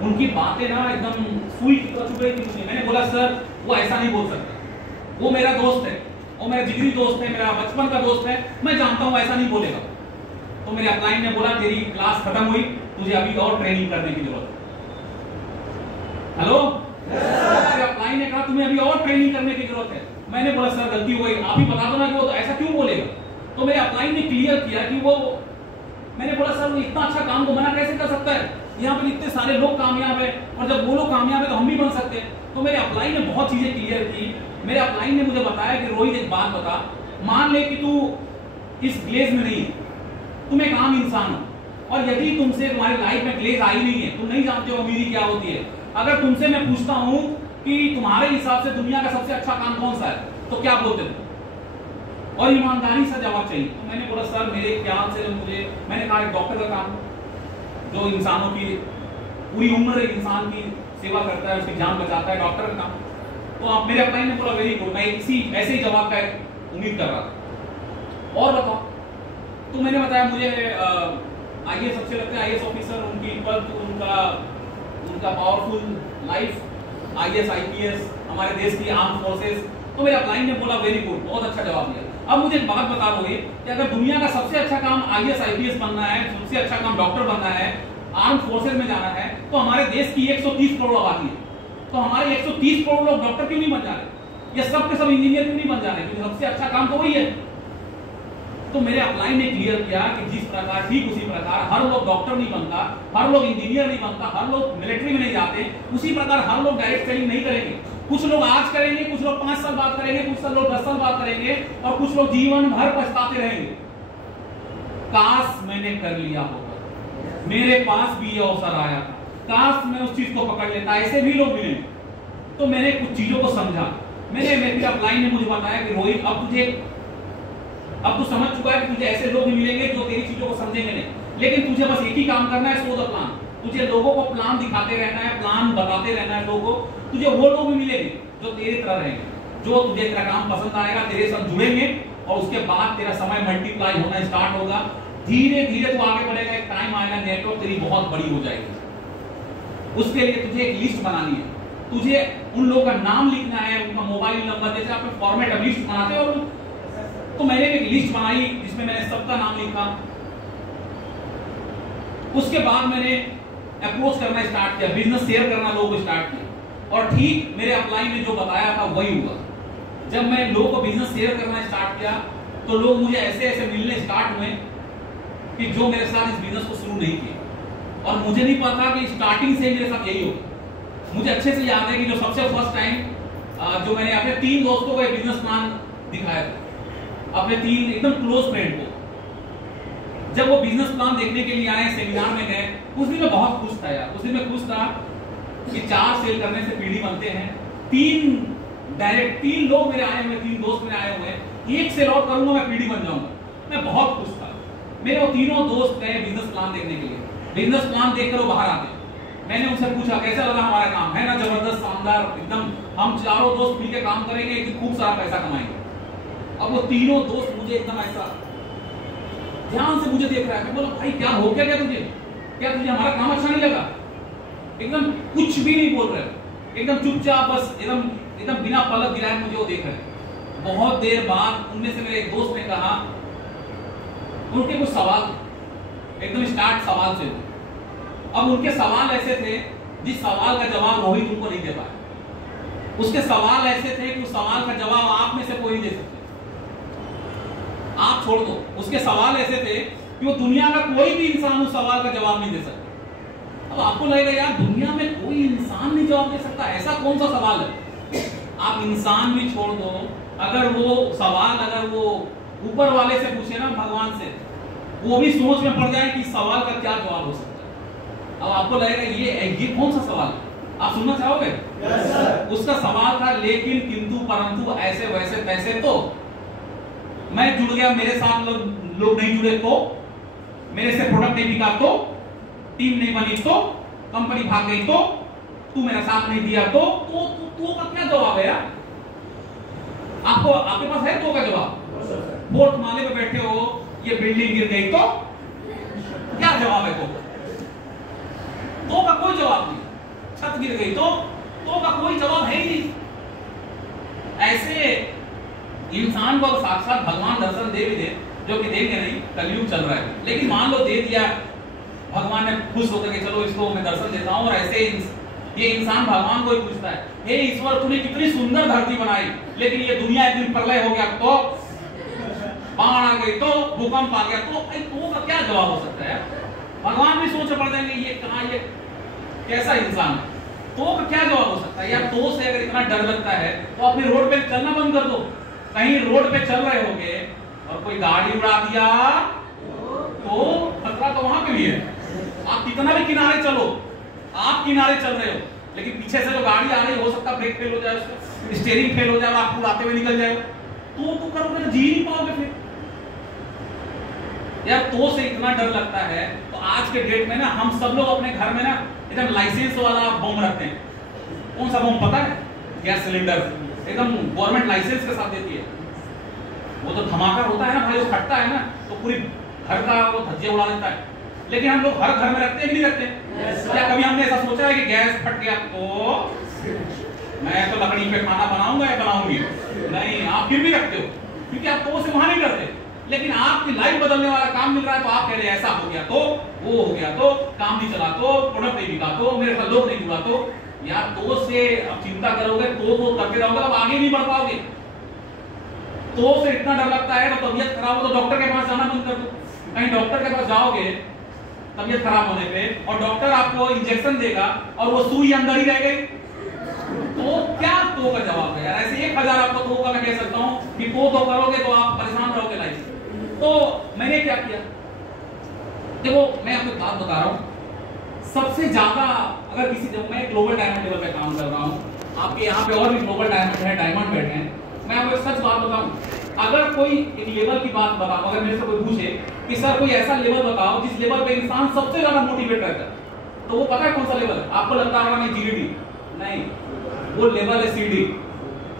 उनकी बातें ना एकदम सुई की तरह चुभ रही थी मुझे। मैंने बोला सर वो ऐसा नहीं बोल सकता, वो मेरा दोस्त है, वो मेरा जिगरी दोस्त है, मेरा बचपन का दोस्त है, मैं जानता हूँ ऐसा नहीं बोलेगा। तो मेरे अपलाइन ने बोला तेरी क्लास खत्म हुई, तुझे अभी और ट्रेनिंग करने की जरूरत है। हेलो, मेरे अपलाइन ने कहा तुम्हें अभी और ट्रेनिंग करने की जरूरत है। मैंने बोला सर गलती हो गई, आप ही बता दो ना कि वो तो ऐसा क्यों बोलेगा। तो मेरे अपलाइन ने क्लियर किया कि वो, मैंने बोला सर वो इतना अच्छा काम को मना कैसे कर सकता है, यहाँ पर इतने सारे लोग कामयाब है और जब वो लोग कामयाब है तो हम भी बन सकते हैं। तो मेरे अपलाइन ने बहुत चीजें क्लियर की। मेरे अपलाइन ने मुझे बताया कि रोहित एक बात बता, मान ले कि तू इस ग्लेज में नहीं है, तुम एक आम इंसान हो और यदि तुमसे तुम्हारी लाइफ में ग्लेज आई नहीं है, तुम नहीं जानते हो अमीरी क्या होती है, अगर तुमसे मैं पूछता हूं कि तुम्हारे हिसाब से दुनिया का सबसे अच्छा काम कौन सा है, तो क्या बोलते हो? और ईमानदारी से जवाब चाहिए। तो मैंने बोला सर मेरे ख्याल से मैंने कहा एक डॉक्टर का काम, जो इंसानों की पूरी उम्र इंसान की सेवा करता है, उसकी जान बचाता है, डॉक्टर का काम। तो आप मेरे अपलाइन ने बोला वेरी गुड, मैं इसी ऐसे ही जवाब का उम्मीद कर रहा था। और बताओ, तो मैंने बताया मुझे आईएएस अच्छे लगते हैं, आईएएस ऑफिसर, उनकी पद, उनका पावरफुल लाइफ, आईएएस आईपीएस, हमारे देश की आर्म फोर्सेस। तो मेरे अपलाइन ने बोला वेरी गुड, बहुत अच्छा जवाब दिया। अब मुझे एक बात बता दोगे कि अगर दुनिया का सबसे अच्छा काम आईएएस आईपीएस बनना है, सबसे अच्छा काम डॉक्टर बनना है, आर्म फोर्सेस में जाना है, तो हमारे देश की 130 करोड़ आबादी है, तो हमारे 130 करोड़ लोग डॉक्टर क्यों नहीं बन जा रहे, या सब के सब इंजीनियर क्यों नहीं बन जा रहे, क्योंकि सबसे अच्छा काम तो वही है। तो मेरे अपलाइन ने क्लियर किया कि जिस प्रकार, ठीक उसी प्रकार हर लोग डॉक्टर नहीं बनता, हर लोग इंजीनियर नहीं बनता, हर लोग मिलिट्री में नहीं जाते, उसी प्रकार हर लोग डायरेक्ट सेलिंग नहीं करेंगे। कुछ लोग आज करेंगे, कुछ लोग 5 साल बाद करेंगे, कुछ लोग 10 साल बाद करेंगे, और कुछ लोग जीवन भर पछताते रहेंगे। काश मैंने कर लिया होगा, मेरे पास भी ये अवसर आया था, काश मैं उस चीज को पकड़ लेता, ऐसे भी लोग मिले। तो मैंने कुछ चीजों को समझा। मेरे अपलाइन ने मुझे बताया कि रोहित अब तू समझ चुका है कि तुझे ऐसे लोग मिलेंगे जो तेरी चीजों को समझेंगे नहीं, लेकिन तुझे बस एक ही काम करना है, सो द प्लान। तुझे लोगों को प्लान दिखाते रहना है, प्लान बताते रहना है लोगों को। तुझे वो लोग भी मिलेंगे जो तेरी तरह रहेंगे, जो तुझे तेरा काम पसंद आएगा, तेरे साथ जुड़ेंगे, और उसके बाद तेरा समय मल्टीप्लाई होना स्टार्ट होगा। धीरे धीरे तू आगे बढ़ेगा, एक टाइम आएगा नेटवर्क तेरी बहुत बड़ी हो जाएगी। उसके लिए तुझे एक लिस्ट बनानी है, तुझे उन लोगों का नाम लिखना है, उनका मोबाइल नंबर, जैसे आप फॉर्मेट अब लिस्ट बनाते हो। तो मैंने एक लिस्ट बनाई जिसमें मैंने सबका नाम लिखा। उसके बाद मैंने अप्रोच करना स्टार्ट किया, बिजनेस शेयर करना लोगों को स्टार्ट किया, और ठीक मेरे अपलाइन ने जो बताया था वही हुआ। जब मैं लोगों को बिजनेस शेयर करना स्टार्ट किया तो लोग मुझे ऐसे ऐसे मिलने स्टार्ट हुए कि जो मेरे साथ इस बिजनेस को शुरू नहीं किए, और मुझे नहीं पता कि स्टार्टिंग से मेरे साथ यही होगा। मुझे अच्छे से याद है कि जो सबसे फर्स्ट टाइम जो मैंने अपने 3 दोस्तों को एक बिजनेस प्लान दिखाया था, अपने 3 एकदम क्लोज फ्रेंड को, जब वो बिजनेस प्लान देखने के लिए आए, सेमिनार में गए, उस दिन मैं बहुत खुश था यार। उस दिन मैं खुश था कि 4 सेल करने से पीढ़ी बनते हैं। 3 लोग मेरे आए हुए, 3 दोस्त मेरे आए हुए हैं, 1 सेल और करूंगा मैं पीढ़ी बन जाऊंगा। मैं बहुत खुश था। मेरे वो तीनों दोस्त गए बिजनेस प्लान देखने के लिए। बिजनेस प्लान देखकर वो बाहर आते, मैंने उनसे पूछा कैसा लगा हमारा काम, है ना जबरदस्त, शानदार, एकदम हम चारों दोस्त मिलकर काम करेंगे, कि खूब सारा पैसा कमाएंगे। अब वो तीनों दोस्त मुझे एकदम ऐसा ध्यान से मुझे देख रहा है। मैं बोला भाई क्या हो गया, क्या तुझे हमारा काम अच्छा नहीं लगा? एकदम कुछ भी नहीं बोल रहे, एकदम चुपचाप, बस एकदम बिना पलक गिराए मुझे वो देख रहे। बहुत देर बाद उनमें से मेरे एक दोस्त ने कहा, उनके कुछ सवाल, एकदम स्टार्ट सवाल से। अब उनके सवाल ऐसे थे जिस सवाल का जवाब रोहित उनको नहीं दे पाया। उसके सवाल ऐसे थे कि उस सवाल का जवाब आप में से कोई नहीं दे सकते, आप छोड़ दो। उसके सवाल ऐसे थे कि वो दुनिया का कोई भी इंसान उस सवाल का जवाब नहीं दे सकता। अब आपको लगेगा यार दुनिया में कोई इंसान नहीं जवाब दे सकता, ऐसा कौन सा सवाल है? आप इंसान भी छोड़ दो, अगर वो सवाल अगर वो ऊपर वाले से पूछे ना, भगवान से, वो भी सोच में पड़ जाए कि सवाल का क्या जवाब हो सकता है। अब आपको लगेगा ये कौन सा सवाल है? आप सुनना चाहोगे? Yes sir. उसका सवाल था लेकिन, किंतु, परंतु, ऐसे वैसे तैसे। तो मैं जुड़ गया, मेरे साथ लोग नहीं जुड़े तो, मेरे से प्रोडक्ट नहीं बिका तो, टीम नहीं बनी तो, कंपनी भाग गई तो, तू मेरा साथ नहीं दिया तो का क्या जवाब है यार? आपके पास है तो का जवाब? 4th माले पे बैठे हो, ये बिल्डिंग गिर गई तो क्या जवाब है? तो का कोई जवाब नहीं। छत गिर गई तो का कोई जवाब है ही नहीं। ऐसे इंसान को साक्षात भगवान दर्शन दे भी दे, जो कि देंगे नहीं, कलयुग चल रहा है, लेकिन मान लो दे दिया भगवान ने, खुश होकर के चलो इसको मैं दर्शन देता हूं, और ऐसे ये इंसान भगवान को ही पूछता है, हे ईश्वर तूने कितनी सुंदर धरती बनाई, लेकिन ये दुनिया एक दिन प्रलय हो गया तो, बाढ़ आ गई तो, भूकंप आ गया तो का क्या जवाब हो सकता है? भगवान भी सोच पड़ जाएंगे ये कहां, ये कैसा इंसान है, तो का क्या जवाब हो सकता है? यार तो से अगर इतना डर लगता है तो अपनी रोड पे चलना बंद कर दो। कहीं रोड पे चल रहे होगे और कोई गाड़ी उड़ा दिया तो खतरा तो वहां पे भी है। आप कितना भी किनारे चलो, आप किनारे चल रहे हो, लेकिन पीछे से जो गाड़ी आ रही है हो सकता है ब्रेक फेल हो जाए, स्टीयरिंग फेल हो जाए, आप उड़ाते हुए निकल जाए, तो करोगे ना, जी नहीं पाओगे फिर। यार तो से इतना डर लगता है, तो आज के डेट में ना हम सब लोग अपने घर में ना एकदम लाइसेंस वाला बम रखते हैं। कौन सा बम पता है? गैस सिलेंडर एकदम गवर्नमेंट लाइसेंस के साथ देती है। वो तो धमाका होता है ना भाई, वो फटता है ना तो पूरी घर का वो धज्जे उड़ा देता है। लेकिन हम लोग हर घर में रखते हैं कि नहीं रखते? क्या कभी हमने ऐसा सोचा है कि गैस फट गया तो मैं तो लकड़ी पे खाना बनाऊंगा या बनाऊंगी? नहीं, आप फिर भी रखते हो, क्योंकि आप तो से वहां नहीं करते। लेकिन आपकी लाइफ बदलने वाला काम मिल रहा है तो आप कह रहे हैं ऐसा हो गया तो, वो हो गया तो, काम नहीं चला तो, प्रोडक्ट नहीं बिका तो, मेरे साथ लोग नहीं जुड़ा तो। यार तो से अब चिंता करोगे तो करते रहोगे, अब आगे नहीं बढ़ पाओगे। तो से इतना डर लगता है तो तबीयत खराब हो तो डॉक्टर के पास जाना बंद कर दो। कहीं डॉक्टर के पास जाओगे तबीयत खराब होने पे और डॉक्टर आपको इंजेक्शन देगा और वो सुई अंदर ही रह गई, तो क्या तो का जवाब है? यार ऐसे 1000 आपको तो का मैं कह सकता हूं कि तो करोगे तो आप परेशान रहोगे लाइफ। तो मैंने क्या किया, देखो मैं आपको बात बता रहा हूं, सबसे ज्यादा अगर किसी, जब मैं ग्लोबल डायमंड लेवल पे काम कर रहा हूं, आपके यहाँ पे और भी ग्लोबल डायमंड है, डायमंड बैठे हैं, मैं आपको एक सच बात बताऊं, अगर कोई एक लेवल की बात बताओ, अगर मेरे से कोई पूछे कि सर कोई ऐसा लेवल बताओ जिस लेवल पे इंसान सबसे ज्यादा मोटिवेट रहता है, तो वो पता है कौन सा लेवल है? आपको लगता होगा नहीं जीडीडी, नहीं, वो लेवल है सीडी।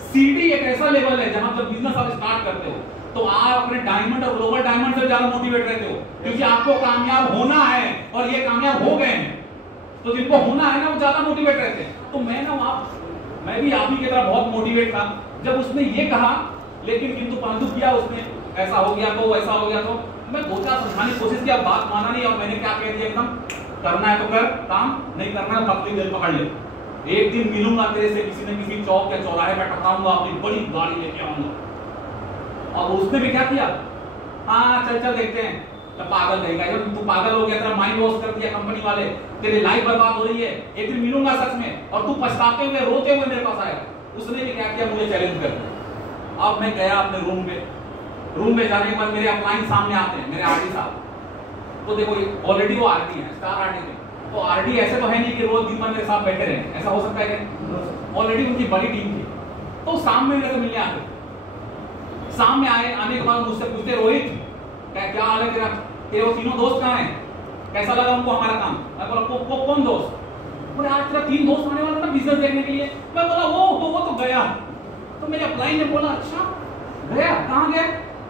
सीडी एक ऐसा लेवल है जहां जब बिजनेस आप स्टार्ट करते हो तो आप अपने डायमंड और ग्लोबल डायमंड से ज्यादा मोटिवेट रहते हो, क्योंकि आपको कामयाब होना है और ये कामयाब हो गए हैं, तो जिनको होना है ना वो ज्यादा मोटिवेट रहते हैं। तो मैं भी आप ही की तरह बहुत मोटिवेट था जब उसने ये कहा, लेकिन किंतु परंतु किया उसने, ऐसा हो गया तो वैसा हो गया तो, मैं 2-4 समझाने की कोशिश किया, बात माना नहीं, और मैंने क्या कह दिया एकदम, करना है तो कर काम, नहीं करना है पकड़ी दिल पकड़ ले, एक दिन मिलूंगा तेरे से किसी न किसी चौक या चौराहे पर टकराऊंगा, अपनी बड़ी गाड़ी लेके आऊंगा। और उसने भी क्या किया, हाँ चल देखते हैं, तो पागल रहेगा, तू पागल हो गया, तेरा माइंड वॉश कर दिया कंपनी वाले, तेरी लाइफ बर्बाद हो रही है, एक दिन मिलूंगा सच में और तू पछताते हुए रोते हुए मेरे पास आएगा। उसने भी क्या किया, मुझे चैलेंज कर दिया। अब मैं गया अपने रूम पे जाने के बाद मेरे अपलाइन सामने आते हैं, मेरे आरडी साहब, तो देखो ऑलरेडी वो आरडी है, स्टार आरडी है, तो आरडी ऐसे तो है नहीं कि रोज दिन भर मेरे साथ बैठे रहे, ऐसा हो सकता है क्या? ऑलरेडी उनकी बड़ी टीम थी, तो सामने मेरे से मिलने आते, सामने आने के बाद मुझसे पूछते, रोहित क्या हाल है तेरा, तेरे वो तीनों दोस्त कहाँ हैं, कैसा लगा उनको हमारा काम? मैं बोला कौन दोस्त? बोले आज तेरा 3 दोस्त आने वाला था बिजनेस देखने के लिए। मैं बोला वो तो गया। तो मेरे अपलाइन ने बोला अच्छा गया, कहाँ गया?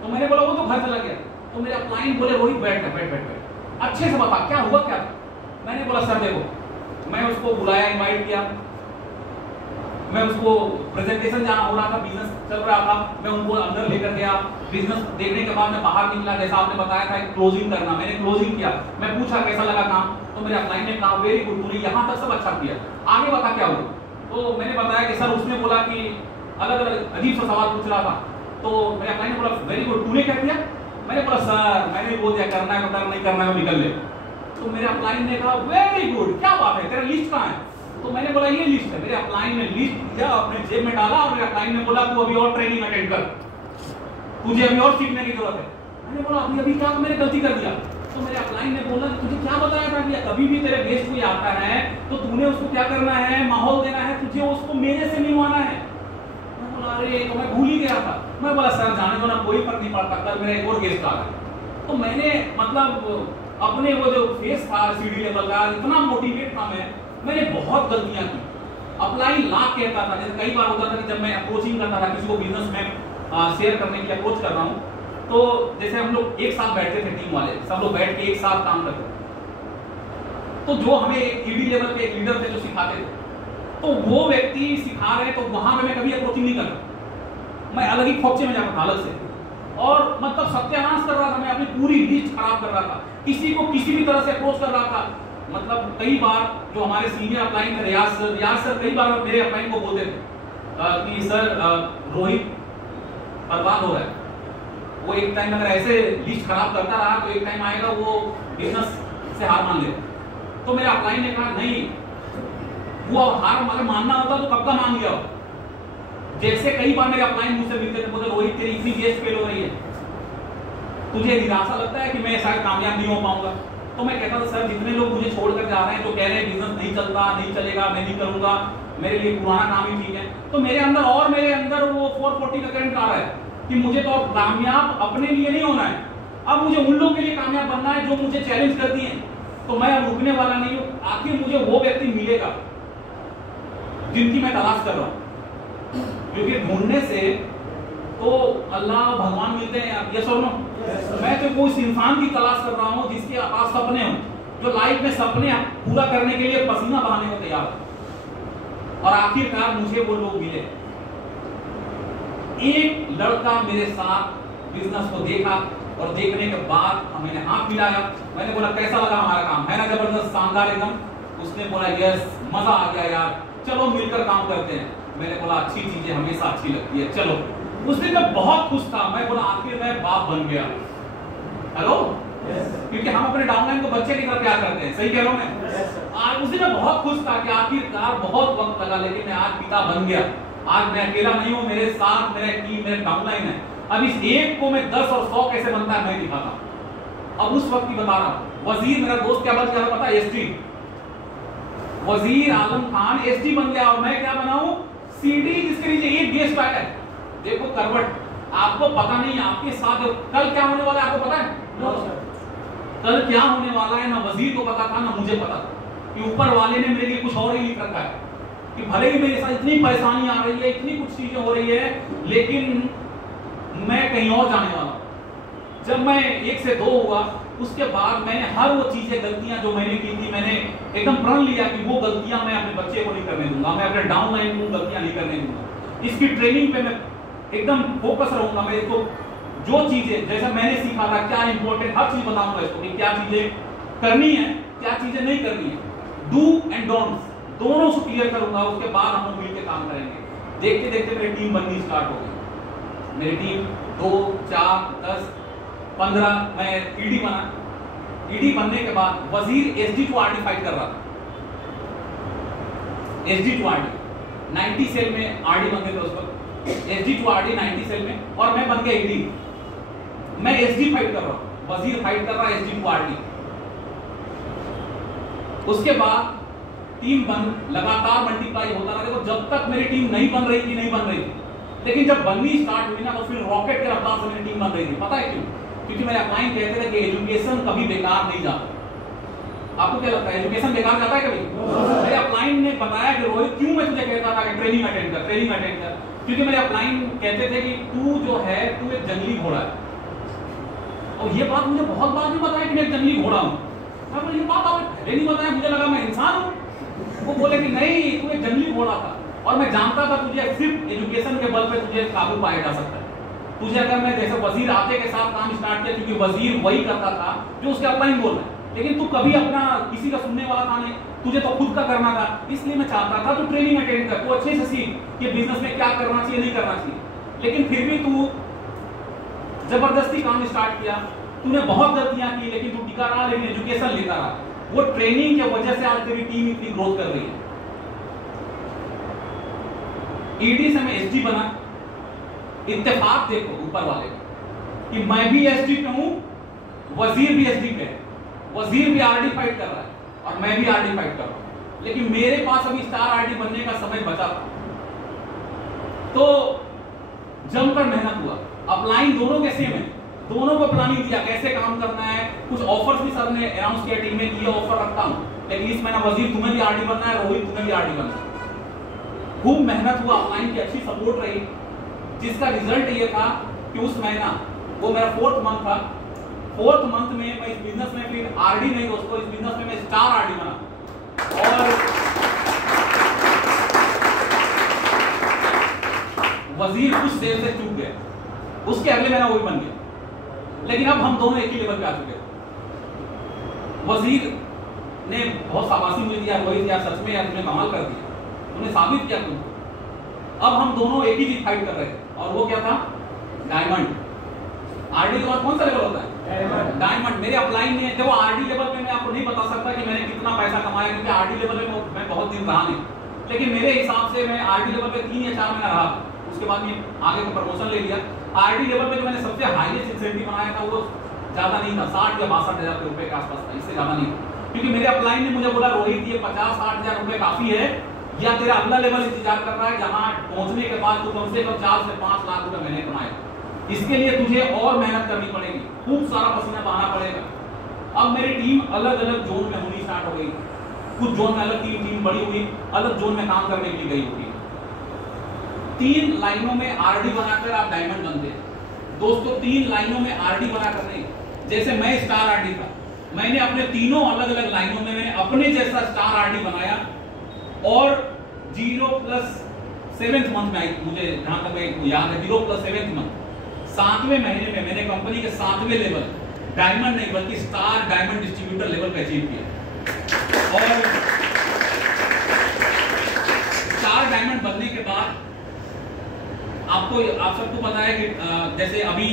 तो मैंने बोला वो तो घर चला गया। तो मेरे अपलाइन बोले रोहित बैठ अच्छे से बता क्या हुआ क्या? मैंने बोला सर देखो, मैं उसको बुलाया, इनवाइट किया, मैं उसको प्रेजेंटेशन जाना हो रहा था, बिजनेस चल रहा था, मैं उनको अंदर लेकर गया, बिजनेस देखने के बाद मैं बाहर निकला, जैसा आपने बताया था क्लोजिंग करना, मैंने क्लोजिंग किया, मैं पूछा कैसा लगा काम, तो मेरे अपलाइन ने कहा वेरी गुड, तूने यहाँ तक सब अच्छा किया, आगे बता क्या हुआ? तो मैंने बताया कि सर उसने बोला कि अलग अलग अजीब सा सवाल पूछ रहा था, तो मेरे अपलाइन ने बोला वेरी गुड, तूने क्या किया? मैंने बोला सर मैंने बोल दिया करना है तो कर, नहीं करना है तो निकल ले। तो मेरे अपलाइन ने कहा वेरी गुड, क्या बात है, तेरा लिस्ट कहाँ है? तो मैंने बोला ये लिस्ट है। मेरे अपलाइन ने लिस्ट दिया, अपने जेब में डाला, और मेरे अपलाइन ने बोला तू अभी और ट्रेनिंग अटेंड कर, तुझे अभी और सीखने की जरूरत है। मैंने बोला अभी क्या मैंने गलती कर दिया? तो मेरे अपलाइन ने बोला तुझे क्या बताया था कि कभी भी तेरे गेस्ट कोई आता है तो तूने उसको क्या करना है, माहौल देना है, तुझे उसको मेरे से मिलवाना है। मैं बोला अरे तो मैं भूल ही गया था। मैं बोला सर जाने दो ना, कोई फर्क नहीं पड़ता, कल मेरा एक और गेस्ट आ गया। तो मैंने मतलब अपने वो जो फेस था सीढ़ी लेवल का, इतना मोटिवेट था मैंने बहुत गलतियां की। अपलाइन लाख कहता था, जैसे कई बार होता था कि जब मैं अप्रोचिंग करता था किसी को बिजनेस में शेयर करने की अप्रोच कर रहा हूँ, तो जैसे हम लोग एक साथ बैठते थे, टीम वाले सब लोग बैठ के एक साथ काम करते थे, तो जो हमें एक ईडी लेवल पे एक लीडर थे जो सिखाते थे, तो वो व्यक्ति सिखा रहे तो वहां पे मैं कभी अप्रोचिंग नहीं कर रहा, मैं अलग ही खोपचे में जाता था अलग से, और मतलब सत्यानाश कर रहा था, मैं अपनी पूरी लिस्ट खराब कर रहा था, किसी को किसी भी तरह से अप्रोच कर रहा था। मतलब कई बार जो हमारे सीनियर अपलाइन थे रियाज सर कई बार मेरे अपलाइन को बोलते थे कि सर रोहित बर्बाद हो रहा है, वो एक टाइम अगर ऐसे लिस्ट खराब करता रहा तो एक टाइम आएगा वो बिजनेस से हार मान ले। तो मेरे अपलाइन ने कहा नहीं, वो हार अगर मानना होता तो कब का मान गया। जैसे कई बार मेरे अपलाइन मुझसे मिलते थे, बोलते रोहित तेरी इतनी केस फेल हो रही है, तुझे निराशा लगता है कि मैं शायद कामयाब नहीं हो पाऊंगा। तो मैं कहता था सर जितने लोग मुझे छोड़कर जा रहे हैं, जो कह रहे हैं बिजनेस नहीं चलता, नहीं चलेगा, मैं नहीं करूंगा, मेरे लिए पुराना काम ही ठीक है, तो मेरे अंदर वो 440 का करंट आ रहा है कि मुझे तो अब कामयाब अपने लिए नहीं होना है, अब मुझे उन लोगों के लिए कामयाब बनना है जो मुझे चैलेंज करती हैं। तो मैं अब रुकने वाला नहीं हूं, आखिर मुझे वो व्यक्ति मिलेगा जिनकी मैं तलाश कर रहा हूं, क्योंकि ढूंढने से तो अल्लाह भगवान मिलते हैं यार, यस और नो। मैं तो कोई इंसान की तलाश कर रहा हूं जिसके पास सपने हो, जो लाइफ में सपने पूरा करने के लिए पसीना बहाने को तैयार हो, और आखिरकार मुझे वो लोग मिले। एक लड़का मेरे साथ बिजनेस को देखा और देखने के बाद मैंने हाथ मिलाया, मैंने बोला कैसा लगा हमारा काम, है ना जबरदस्त शानदार एकदम। उसने बोला यस मजा आ गया यार, चलो मिलकर काम करते हैं। मैंने बोला अच्छी चीजें हमेशा अच्छी लगती है, चलो। उस दिन मैं बहुत खुश था, मैं बोला आखिर मैं बाप बन गया। हेलो क्योंकि हम अपने डाउनलाइन को बच्चे की तरह प्यार करते हैं, सही कह रहा हूं मैं। आज उस दिन मैं बहुत खुश था कि आखिरकार बहुत वक्त लगा, लेकिन मैं आज पिता बन गया। आज मैं अकेला नहीं हूं, मेरे साथ मेरा टीम, मेरा डाउनलाइन है। अब इस एक को मैं 10 और 100 कैसे बनता है मैं दिखाता। अब उस वक्त की बता रहा हूं, वजीर मेरा दोस्त क्या बन गया पता है, एसटी। वजीर आलम खान एसटी बन गया, और मैं क्या बना हूं, सीडी, जिसके नीचे एक गेस्ट आया है। देखो करवट, आपको पता नहीं आपके साथ कल क्या होने वाला है, आपको पता है? कल क्या होने वाला है ना वजीर को पता था ना मुझे पता था, कि ऊपर वाले ने मेरे लिए कुछ और ही लिख रखा है, कि भले ही मेरे साथ इतनी परेशानी आ रही है, इतनी कुछ चीजें हो रही है, लेकिन मैं कहीं और जाने वाला हूं। जब मैं 1 से 2 हुआ, उसके बाद मैंने हर वो चीजें गलतियां जो मैंने की थी, मैंने एकदम प्रण लिया कि वो गलतियां मैं अपने बच्चे को नहीं करने दूंगा, मैं अपने डाउनलाइन को गलतियां नहीं करने दूंगा। इसकी ट्रेनिंग पे मैं एकदम फोकस रहूंगा। मैं इसको जो चीजें जैसा मैंने सीखा था, क्या इंपॉर्टेंट, हर चीज बताऊंगा इसको कि क्या चीजें करनी है, क्या चीजें नहीं करनी है। डू एंड डोंट्स दोनों को क्लियर करूंगा, उसके बाद हम लोग मिलकर काम करेंगे। देखते देखते मेरी टीम बननी स्टार्ट हो गई। मेरी टीम 2, 4, 10, 15, मैं ईडी बना। ईडी बनने के बाद वजीर एसडी टू आरडी फाइट कर रहा था। एसडी टू आरडी 90 सेल में आरडी बन गए थे उस वक्त, एसडी टू आरडी 90 सेल में, और मैं बन गया ईडी। मैं एसडी फाइट कर रहा हूं, वजीर फाइट कर रहा है एसडी टू आरडी। उसके बाद टीम बन लगातार मल्टीप्लाई होता रहा। देखो जब तक मेरी टीम नहीं बन रही थी, लेकिन जब बननी स्टार्ट हुई ना, तो फिर रॉकेट के रफ्तार से मेरी टीम बन रही थी। पता है क्यों? क्योंकि मेरे अपलाइन कहते थे कि एजुकेशन कभी बेकार नहीं जाता। आपको क्या लगता है एजुकेशन बेकार जाता है कभी? मेरे अपलाइन ने बताया कि रोहित क्यों मैं तुझे कहता था कि ट्रेनिंग अटेंड कर, क्योंकि मेरे अपलाइन कहते थे कि तू जो है तू एक जंगली घोड़ा है। और ये बात मुझे बहुत बार भी बताया कि मैं एक जंगली घोड़ा हूं। मैं बोला ये बात आपने पहले नहीं बताया, मुझे लगा मैं इंसान हूं। वो बोले कि नहीं, तू एक जंगली घोड़ा था, और मैं जानता था तुझे सिर्फ एजुकेशन के बल पे तुझे काबू पाया जा सकता है। तुझे अगर मैं जैसे वजीर आते के साथ काम स्टार्ट किया, क्योंकि वजीर वही करता था जो उसके अपलाइन बोल रहे हैं, लेकिन तू कभी अपना किसी का सुनने वाला था नहीं, तुझे तो खुद का करना था। इसलिए मैं चाहता था तू ट्रेनिंग अटेंड कर, तू अच्छे से सीख कि बिजनेस में क्या करना चाहिए, नहीं करना चाहिए। लेकिन फिर भी तू जबरदस्ती काम स्टार्ट किया, तूने बहुत गलतियां की, लेकिन तू टिका रहा, लेकिन एजुकेशन लेता रहा। वो ट्रेनिंग की वजह से आज तेरी टीम इतनी ग्रोथ कर रही है। ईडी से मैं एसडी बना। इत्तेफाक देखो ऊपर वाले कि मैं भी एसडी पे हूं, वजीर भी एसडी पे है, वजीर भी आरडी फाइट कर रहा है और मैं भी आरडी फाइट कर रहा हूं, लेकिन मेरे पास अभी स्टार आरडी बनने का समय बचा था। तो जमकर मेहनत हुआ। अपलाइन दोनों के सेम है, दोनों को प्लानिंग दिया कैसे काम करना है। कुछ ऑफर्स भी सर ने अनाउंस किया टीम में कि ये ऑफर रखता हूं, लेकिन इस महीना वजीर तुम्हें भी आरडी बनना है, रोहित तुम्हें भी आरडी बनना है। खूब मेहनत हुआ, अपलाइन की अच्छी सपोर्ट रही, जिसका रिजल्ट ये था कि उस महीना वो मेरा 4th मंथ था, 4th मंथ में मैं इस बिजनेस में फिर आरडी नहीं दोस्तों, इस बिजनेस में मैं स्टार आरडी बना और वजीर कुछ देर से चूक गया, उसके अगले महीना वही बन गया। लेकिन अब हम दोनों एक ही लेवल पे आ चुके। वजीर ने बहुत शाबाशी मुझे दिया, वही दिया, सच में यार तुमने कमाल कर दिया, तुमने साबित किया तुम। अब हम दोनों एक ही चीज फाइट कर रहे थे और वो क्या था? डायमंड। आरडी के बाद कौन सा लेवल होता है? डायमंड। मेरे अपलाइन में देखो, आरडी लेवल पे मैं आपको नहीं बता सकता कि मैंने कितना पैसा कमाया, क्योंकि आरडी लेवल पे मैं बहुत दिन रहा नहीं, लेकिन मेरे हिसाब से मैं आरडी लेवल पे 3 या 4 महीना रहा। उसके बाद मैं आगे का प्रमोशन ले लिया। आरडी लेवल पे जो मैंने सबसे हाईएस्ट इंसेंटिव बनाया था वो ज्यादा नहीं था, 60 या 62,000 रुपए के आसपास था, इससे ज्यादा नहीं। क्योंकि मेरे अपलाइन ने मुझे बोला रोहित ये 50-60,000 रुपए काफी है, या तेरा अगला लेवल इंतजार कर रहा है जहां पहुंचने के बाद तू कम से कम 4 से 5 लाख रुपए महीने कमाएगा। इसके लिए तुझे और मेहनत करनी पड़ेगी, खूब सारा पसीना बहाना पड़ेगा। अब मेरी टीम अलग अलग जोन में होनी स्टार्ट हो गई। कुछ जोन में अलग टीम बड़ी हुई, अलग जोन में काम करने के लिए गई होगी। 3 लाइनों में आरडी बनाकर आप डायमंड बनते हैं दोस्तों। 3 लाइनों में आरडी बनाकर नहीं। जैसे मैं स्टार आरडी था, मैंने अपने तीनों अलग अलग लाइनों में मैंने अपने जैसा स्टार आरडी बनाया और 0+7th मंथ में आई, मुझे जहां तक मैं याद है 0+7th मंथ, 7वें महीने में मैंने कंपनी के 7वें लेवल डायमंड नहीं बल्कि स्टार डायमंड डिस्ट्रीब्यूटर लेवल पे अचीव किया। और स्टार डायमंड बनने के बाद आप सबको पता है कि जैसे अभी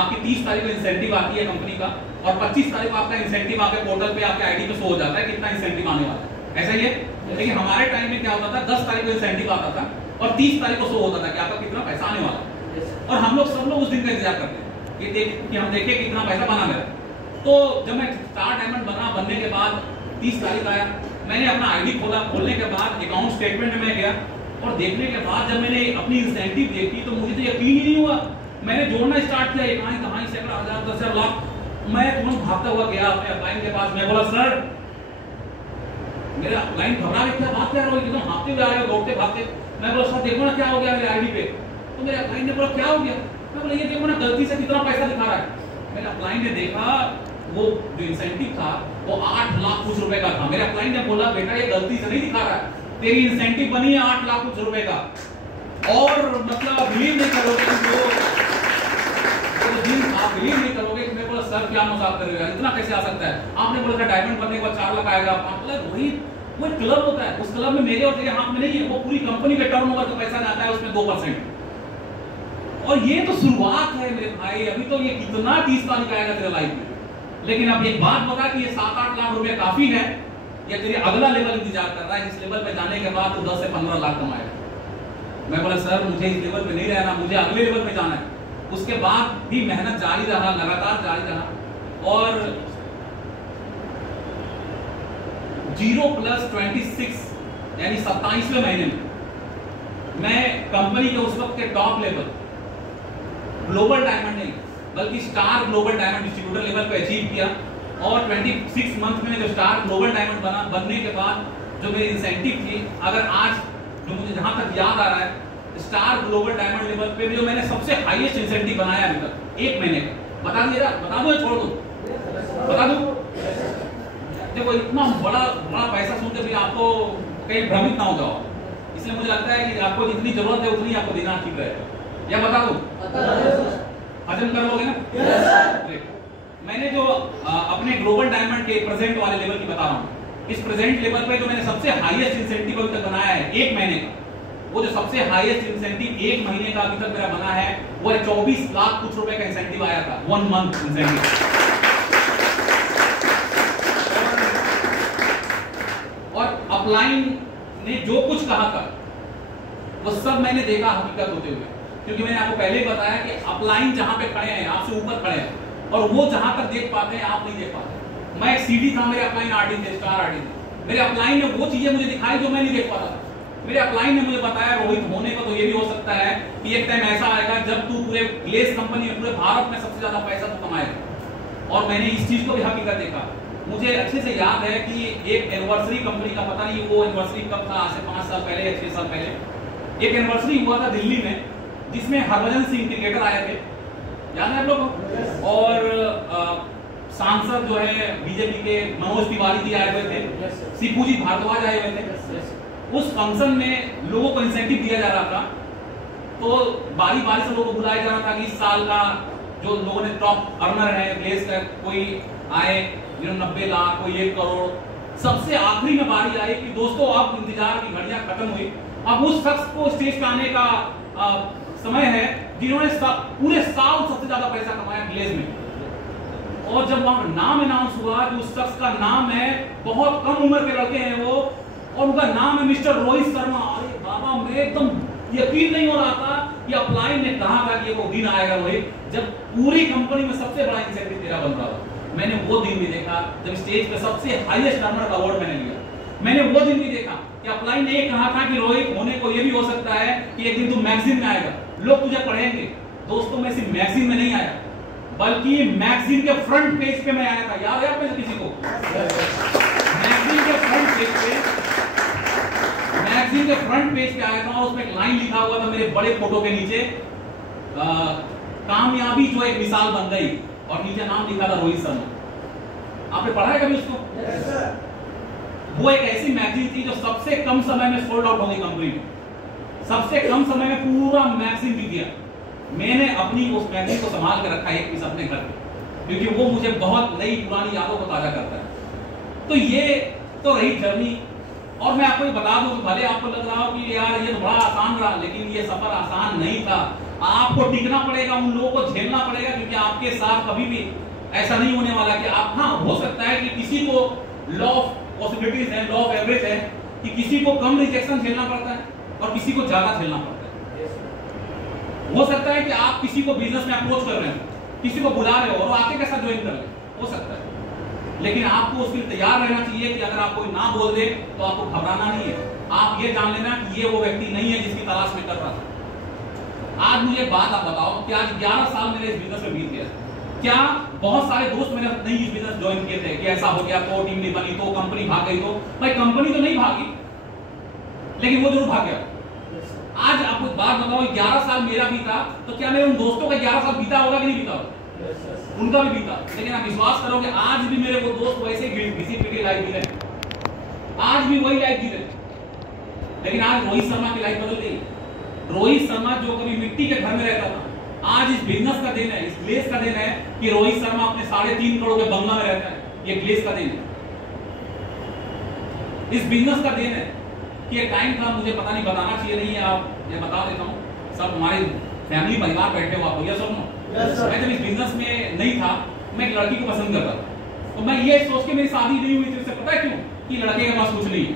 आपकी 30 तारीख को इंसेंटिव आती है कंपनी का और 25 तारीख को आपका इंसेंटिव आपके पोर्टल पे आपके आईडी पे शो हो जाता है कितना इंसेंटिव आने वाला है, ऐसा ही है। लेकिन हमारे टाइम में क्या होता था, 10 तारीख को इंसेंटिव आता था और 30 तारीख को शो होता था कि आपका कितना पैसा आने वाला है। और हम लोग सब लोग उस दिन का इंतजार करते हैं कि हम देखें कितना पैसा बना मेरा। तो जब मैं स्टार डायमंड बनने के बाद 30 तारीख आया, मैंने अपना आईडी खोला। खोलने के बाद अकाउंट स्टेटमेंट में गया और देखने के बाद जब मैंने अपनी इंसेंटिव देखी तो मुझे तो यकीन ही नहीं हुआ। मैंने जोड़ना स्टार्ट किया, कहां सैकड़ा, 1000, 10,000, लाख। मैं तुरंत भागता हुआ गया अपने अपलाइन के पास। मैं बोला सर, मेरा अपलाइन घबरा गया, क्या बात कर रहे हो, एकदम भागते हुए आ रहे हो, दौड़ते भागते। मैं बोला सर देखो ना क्या हो गया मेरे आईडी पे। तो मेरे अपलाइन ने बोला क्या हो गया। मैं बोला ये देखो ना गलती से कितना पैसा दिखा रहा है। मेरे अपलाइन ने देखा वो जो इंसेंटिव था वो 8 लाख कुछ रुपए का था। मेरे अपलाइन ने बोला बेटा ये गलती से नहीं दिखा रहा है, तेरी इंसेंटिव बनी है 8 लाख कुछ रुपए का। और मतलब बिलीव नहीं करोगे आप बिलीव नहीं करोगे कि मैं बोला सर क्या मजाक कर रहे हो, इतना कैसे आ सकता है। आपने बोला था डायमंड बनने के बाद 4 लाख आएगा। आप बोला रोहित वो क्लब होता है, उस क्लब में मेरे और तेरे हाथ में नहीं है, वो पूरी कंपनी के टर्नओवर का पैसा आता है, उसमें 2%। और ये तो शुरुआत है मेरे भाई, अभी तो ये कितना 30 तारीख आएगा तेरे लाइफ में। लेकिन अब एक बात बता कि ये 7-8 लाख रुपए काफी है या तेरे अगला लेवल इंतजार कर रहा है, जिस लेवल पे जाने के बाद तो 10 से 15 लाख कमाएगा। मैं बोला सर मुझे इस लेवल पे नहीं रहना, मुझे अगले लेवल पे जाना है। उसके बाद भी मेहनत जारी रहा, लगातार जारी रहा और 0+26 यानी 27वें महीने में मैं कंपनी के उस वक्त के टॉप लेवल ग्लोबल डायमंड नहीं बल्कि star global diamond distributor level पे अचीव किया। और 26 मंथ में जो स्टार ग्लोबल डायमंड बनने के बाद जो मेरी इंसेंटिव थी, अगर आज जो मुझे जहां तक याद आ रहा है, स्टार ग्लोबल डायमंड लेवल पे जो मैंने सबसे हाईएस्ट इंसेंटिव बनाया अभी तक 1 महीने का, बता दो या छोड़ दो, बता दो। देखो इतना बड़ा पैसा सुनते भी आपको कहीं भ्रमित ना हो जाओ, इसलिए मुझे लगता है कि आपको जितनी जरूरत है उतनी आपको देना ठीक रहेगा। या बता दो, हजम कर लोगे ना? yes, मैंने जो अपने ग्लोबल डायमंड के प्रेजेंट वाले लेवल की बता रहा हूँ, इस प्रेजेंट लेवल पे जो मैंने सबसे हाईएस्ट इंसेंटिव अभी तक बनाया है 1 महीने का, वो जो सबसे हाईएस्ट इंसेंटिव 1 महीने का अभी तक मेरा बना है वो है 24 लाख कुछ रुपए का इंसेंटिव आया था, 1 मंथ इंसेंटिव। और अपलाइन ने जो कुछ कहा था वो सब मैंने देखा हकीकत होते हुए, क्योंकि मैंने आपको पहले ही बताया कि अपलाइन जहां पे खड़े हैं आपसे ऊपर खड़े हैं और वो जहां तक देख पाते हैं आप नहीं देख पाते। मैं एक सीडी था, मेरे अपलाइन आरडी थे, स्टार आरडी थे। मेरे अपलाइन ने वो चीजें मुझे दिखाई जो मैं नहीं देख पाता। मेरे अपलाइन ने मुझे बताया रोहित होने का तो ये भी हो सकता है कि एक टाइम ऐसा आएगा जब तू पूरे ग्लेस कंपनी में पूरे भारत में सबसे ज्यादा पैसा तू कमाएगा। और मैंने इस चीज को भी हकीकत देखा। मुझे अच्छे से याद है कि एक एनिवर्सरी कंपनी का, पता नहीं वो एनिवर्सरी कब था, आज से 5 साल पहले या 6 साल पहले, एक एनिवर्सरी हुआ था दिल्ली में जिसमें हरभजन सिंह क्रिकेटर आए थे याद है आप लोगों को? और सांसद जो है बीजेपी के मनोज तिवारी जी आए हुए थे, शिपूजी भारद्वाज आए हुए थे। उस फंक्शन में लोगों को इंसेंटिव दिया जा रहा था, तो बारी बारी से लोगों को बुलाया जा रहा था कि इस साल का जो लोगों ने टॉप अर्नर है प्लेस का, कोई आए 90 लाख, कोई 1 करोड़। सबसे आखिरी में बारी आई कि दोस्तों अब इंतजार की घड़ियां खत्म हुई, अब उस शख्स को स्टेज पे आने का समय है जिन्होंने पूरे साल सबसे ज्यादा पैसा कमाया ग्लेज में। और जब वहां नाम अनाउंस हुआ कि उस शख्स का नाम है, बहुत कम उम्र के लड़के हैं वो, और उनका नाम है मिस्टर रोहित शर्मा। अरे बाबा, मैं एकदम यकीन नहीं हो रहा था कि अपलाइन ने कहा था कि वो दिन आएगा रोहित जब पूरी कंपनी में सबसे बड़ा इंसेंटिव तेरा बन रहा था। मैंने वो दिन भी देखा जब स्टेज पे सबसे हाईएस्ट अर्नर का अवार्ड मैंने लिया। मैंने वो दिन भी देखा कि अपलाइन ने कहा था कि रोहित, होने को ये भी हो सकता है कि एक दिन तू मैगजीन में आएगा, लोग तुझे पढ़ेंगे। दोस्तों, मैं सिर्फ मैगजीन में नहीं आया, बल्कि मैगजीन के फ्रंट पेज पे मैं आया था। याद है आप में से किसी को? मैगजीन के फ्रंट पेज पे, मैगजीन के फ्रंट पेज पे आया था और उसमें एक लाइन लिखा हुआ था मेरे बड़े फोटो के नीचे, कामयाबी जो एक मिसाल बन गई, और नीचे नाम लिखा था रोहित शर्मा। आपने पढ़ा है कभी उसको? yes, sir। वो एक ऐसी मैगजीन थी जो सबसे कम समय में सोल्ड आउट हो गई कंपनी में, सबसे कम समय में पूरा मैगजीन बिक गया। मैंने अपनी उस मैगजीन को संभाल कर रखा है एक पीस अपने घर पे, क्योंकि वो मुझे बहुत नई पुरानी यादों को ताजा करता है। तो ये तो रही जर्नी। और मैं आपको ये बता दूं, भले आपको लग रहा हो कि यार ये तो बड़ा आसान रहा, लेकिन ये सफर आसान नहीं था। आपको टिकना पड़ेगा, उन लोगों को झेलना पड़ेगा, क्योंकि आपके साथ कभी भी ऐसा नहीं होने वाला कि आप, हाँ हो सकता है कि किसी को लॉ ऑफ पॉसिबिलिटीज है, लॉ ऑफ एवरेज है कि किसी को कम रिजेक्शन झेलना पड़ता है और किसी को ज्यादा झेलना पड़ता है। हो सकता है कि आप किसी को बिजनेस में अप्रोच कर रहे हो, किसी को बुला रहे हो और आके कैसा ज्वाइन कर रहे हो सकता है, लेकिन आपको उसके लिए तैयार रहना चाहिए कि अगर आप कोई ना बोल दे तो आपको घबराना नहीं है। आप ये जान लेना कि ये वो व्यक्ति नहीं है जिसकी तलाश में कर रहा था। आज मुझे बात आप बताओ कि आज 11 साल मेरे इस बिजनेस में बीत गया। क्या बहुत सारे दोस्त मैंने नहीं इस बिजनेस ज्वाइन किए थे कि ऐसा हो गया तो टीम नहीं बनी, तो कंपनी भाग गई, तो भाई कंपनी तो नहीं भागी, लेकिन वो जरूर भाग गया। आज आपको बात बताओ, 11 साल मेरा बीता, तो क्या मेरे उन दोस्तों का 11 साल बीता होगा कि नहीं बीता होगा? उनका भी बीता। लेकिन आप विश्वास करोगे, आज भी मेरे वो दोस्त वैसे घिसी पिटी लाइफ जी रहे, आज भी वही लाइफ जी रहे। लेकिन आज रोहित शर्मा की लाइफ बदल गई। रोहित शर्मा जो कभी मिट्टी के घर में रहता था, आज इस बिजनेस का दिन है, इस ग्लेस का दिन है कि रोहित शर्मा अपने 3.5 करोड़ के बंगला में रहता है। ये ग्लेस का दिन है, इस बिजनेस का दिन है कि एक टाइम था, मुझे पता नहीं बताना चाहिए नहीं है, आप ये बता देता हूँ, सब हमारे फैमिली परिवार बैठे हो आप, भैया सुनो। मैं जब इस बिजनेस में नहीं था, मैं एक लड़की को पसंद करता था, तो मैं ये सोच के मेरी शादी नहीं हुई थी। उससे पता है क्यों? कि लड़के के पास कुछ नहीं है।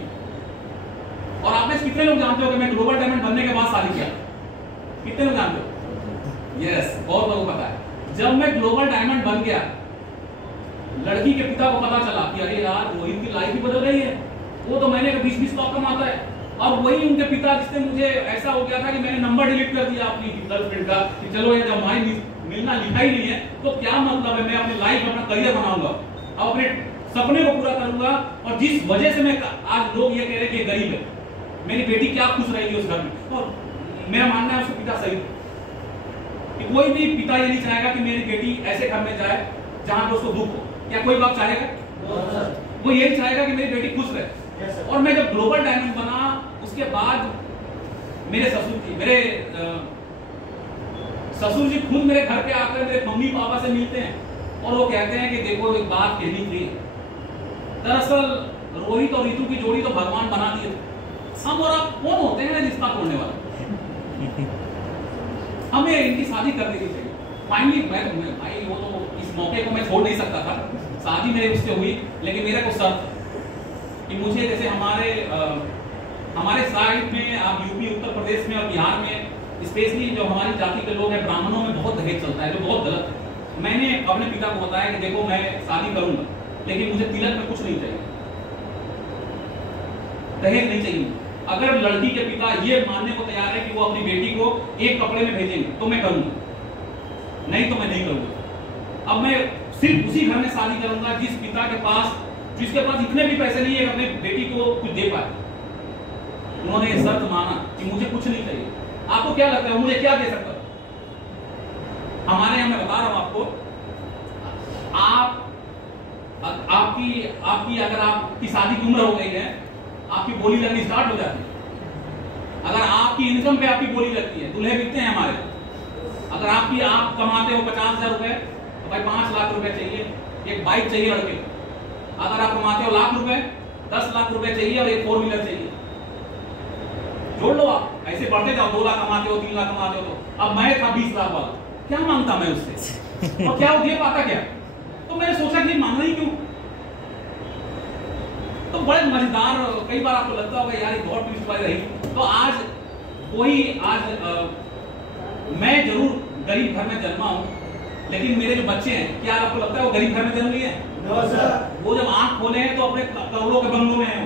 और आप में कितने लोग जानते हो कि मैं ग्लोबल डायमंड बनने के बाद शादी किया? कितने लोग जानते हो? यस, बहुत लोगों को पता है। जब मैं ग्लोबल डायमंड बन गया, लड़की के पिता को पता चला कि अरे यार रोहित की लाइफ ही बदल रही है, वो तो महीने का 20-20 लाख कमाता है। और वही उनके पिता जिससे मुझे ऐसा हो गया था कि मैंने नंबर डिलीट कर दिया अपनी गर्लफ्रेंड का कि चलो ये जब हमारी मिलना लिखा ही नहीं है तो क्या मतलब है, मैं अपनी लाइफ अपना करियर बनाऊंगा, अब अपने सपने को पूरा करूंगा। और जिस वजह से मैं आज लोग ये कह रहे हैं कि गरीब है, मेरी बेटी क्या खुश रहेगी उस घर में। और मेरा मानना है उसके पिता सही कि कोई भी पिता ये नहीं चाहेगा कि मेरी बेटी ऐसे घर में जाए जहां पर उसको दुख हो। क्या कोई बाप चाहेगा? वो यही चाहेगा कि मेरी बेटी खुश रहे। और मैं जब ग्लोबल डायमंड बना, उसके बाद मेरे ससुर जी खुद मेरे घर पे आकर मेरे मम्मी पापा से मिलते हैं और वो कहते हैं कि देखो एक बात कहनी थी, दरअसल रोहित और ऋतु की जोड़ी तो भगवान बना दिए थे, हम और आप कौन होते हैं रिश्ता तोड़ने वाले, हमें इनकी शादी कर देनी चाहिए। फाइनली मैं भाई वो तो इस मौके को मैं छोड़ नहीं सकता था, शादी मेरे उससे हुई, लेकिन मेरा को शर्त कि मुझे जैसे हमारे साइड में, आप यूपी उत्तर प्रदेश में और बिहार में स्पेशली जो हमारी जाति के लोग हैं, ब्राह्मणों में बहुत दहेज चलता है, जो बहुत गलत है। मैंने अपने पिता को बताया कि देखो मैं शादी करूंगा, लेकिन मुझे तिलक में कुछ नहीं चाहिए, दहेज नहीं चाहिए। अगर लड़की के पिता ये मानने को तैयार है कि वो अपनी बेटी को एक कपड़े में भेजेंगे तो मैं करूंगा, नहीं तो मैं नहीं करूंगा। अब मैं सिर्फ उसी घर में शादी करूंगा जिसके पास इतने भी पैसे नहीं है अपने बेटी को कुछ दे पाए। उन्होंने ये शर्त माना कि मुझे कुछ नहीं चाहिए। आपको क्या लगता है मुझे क्या दे सकता? हमारे यहाँ मैं बता रहा हूं आपको, आपकी अगर आपकी शादी की उम्र हो गई है, आपकी बोली लगनी स्टार्ट हो जाती है। अगर आपकी इनकम पे आपकी बोली लगती है, दूल्हे बिकते हैं हमारे। अगर आप कमाते हो 50,000 रुपए, तो भाई 5 लाख रुपए चाहिए, एक बाइक चाहिए लड़के। अगर आप कमाते हो लाख रुपए, 10 लाख रुपए चाहिए और एक 4 व्हीलर चाहिए। जोड़ लो आप, ऐसे बढ़ते जाओ। 2 लाख कमाते हो, 3 लाख कमाते हो। तो अब मैं था 20 लाख वाला, क्या मांगता मैं उससे और क्या वो दे पाता क्या? तो मैंने सोचा कि मांगना ही क्यों। तो बड़े मजेदार, कई बार आपको लगता होगा यार ये बहुत ट्विस्ट वाली रही। तो आज मैं जरूर गरीब घर में जन्मा हूं, लेकिन मेरे जो बच्चे हैं, क्या आपको लगता है वो गरीब घर में जन्म लिए? वो जब आंख खोले हैं तो अपने करोड़ों के बंगलों में हैं।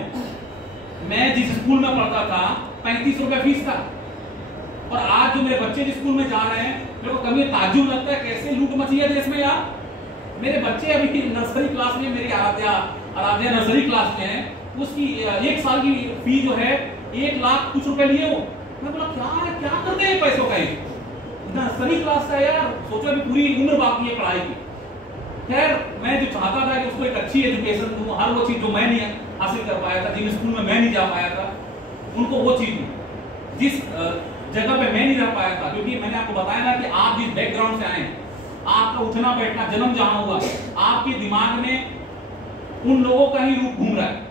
मैं जिस स्कूल में पढ़ता था 35 रुपए फीस था, और आज जो मेरे बच्चे जिस स्कूल में जा रहे हैं, मेरे को कभी ताज्जुब लगता है कैसे लूट मची है देश में यार। मेरे बच्चे अभी नर्सरी क्लास में, मेरी आराध्या नर्सरी क्लास में है, उसकी 1 साल की फी जो है 1 लाख कुछ रुपए लिए वो। मैं बोला क्या करते हैं पैसों का? नर्सरी क्लास का यार, सोचो अभी पूरी उम्र बाकी है पढ़ाई की। खैर, मैं जो चाहता था कि उसको एक अच्छी एजुकेशन दूं, हर वो चीज जो मैं नहीं हासिल कर पाया था, जिन स्कूल में मैं नहीं जा पाया था, उनको वो चीज दूं जिस जगह पे मैं नहीं रह पाया था। क्योंकि मैंने आपको बताया ना कि आप जिस बैकग्राउंड से आए, आपका उठना बैठना, जन्म जहां हुआ, आपके दिमाग में उन लोगों का ही रूप घूम रहा है।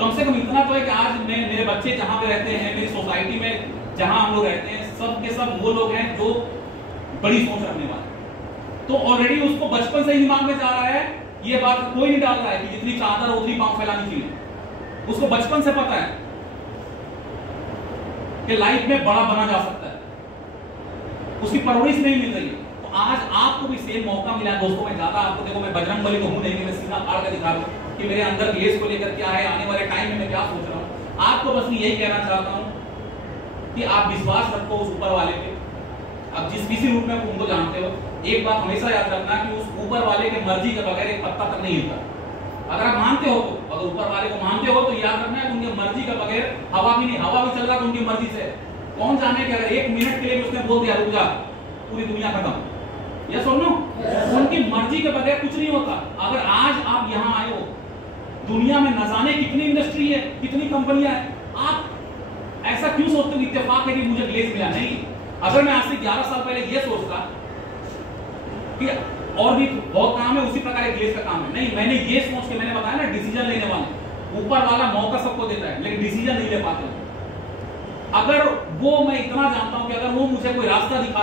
कम से कम इतना तो है कि आज मेरे बच्चे जहां पे रहते हैं, मेरी सोसाइटी में जहां हम लोग रहते हैं, सब के सब वो लोग हैं जो बड़ी सोच रखने वाले। तो ऑलरेडी उसको बचपन से ही दिमाग में जा रहा है, ये बात कोई नहीं डाल रहा है कि जितनी चादर उतनी पांव फैलानी चाहिए। उसको बचपन से पता है कि लाइफ में बड़ा बना जा सकता है, उसकी परवरिश नहीं मिल रही है। तो आज आपको भी सेम मौका मिला है दोस्तों। मैं ज्यादा आपको, देखो मैं बजरंगबली को हूं नहीं, मैं सीधा फाड़ कर दिखा रहा हूं कि मेरे अंदर ग्लेस को लेकर क्या है, आने वाले टाइम में मैं क्या सोच रहा हूं। आपको बस यही कहना चाहता हूं कि आप विश्वास रखो उस ऊपर वाले पे। अब जिस किसी रूप में उनको जानते हो, एक बात हमेशा याद रखना कि उस ऊपर वाले के मर्जी के बगैर एक पत्ता तक नहीं हिलता। अगर आप मानते हो तो, अगर ऊपर वाले को मानते हो तो याद रखना है उनकी मर्जी के बगैर हवा भी नहीं, हवा भी चल रहा तो उनकी मर्जी से। कौन जाने कि अगर 1 मिनट के लिए उसने बोल दिया रुक जा, पूरी दुनिया खत्म। यस और नो? उनकी मर्जी के बगैर कुछ नहीं होता। अगर आज आप यहाँ आए हो, दुनिया में न जाने कितनी इंडस्ट्री है, कितनी कंपनियां हैं, आप ऐसा क्यों सोचते हो इत्तेफाक है कि मुझे ग्लेस मिला? नहीं। अगर मैं आज से 11 साल पहले ये सोचता कि और भी बहुत काम है, उसी प्रकार एक ग्लेस का काम है, नहीं, मैंने ये सोच के, मैंने बताया ना, डिसीजन लेने वाले, ऊपर वाला मौका सबको देता है लेकिन डिसीजन नहीं ले पाते। अगर वो, मैं इतना जानता हूं कि अगर वो मुझे कोई रास्ता दिखा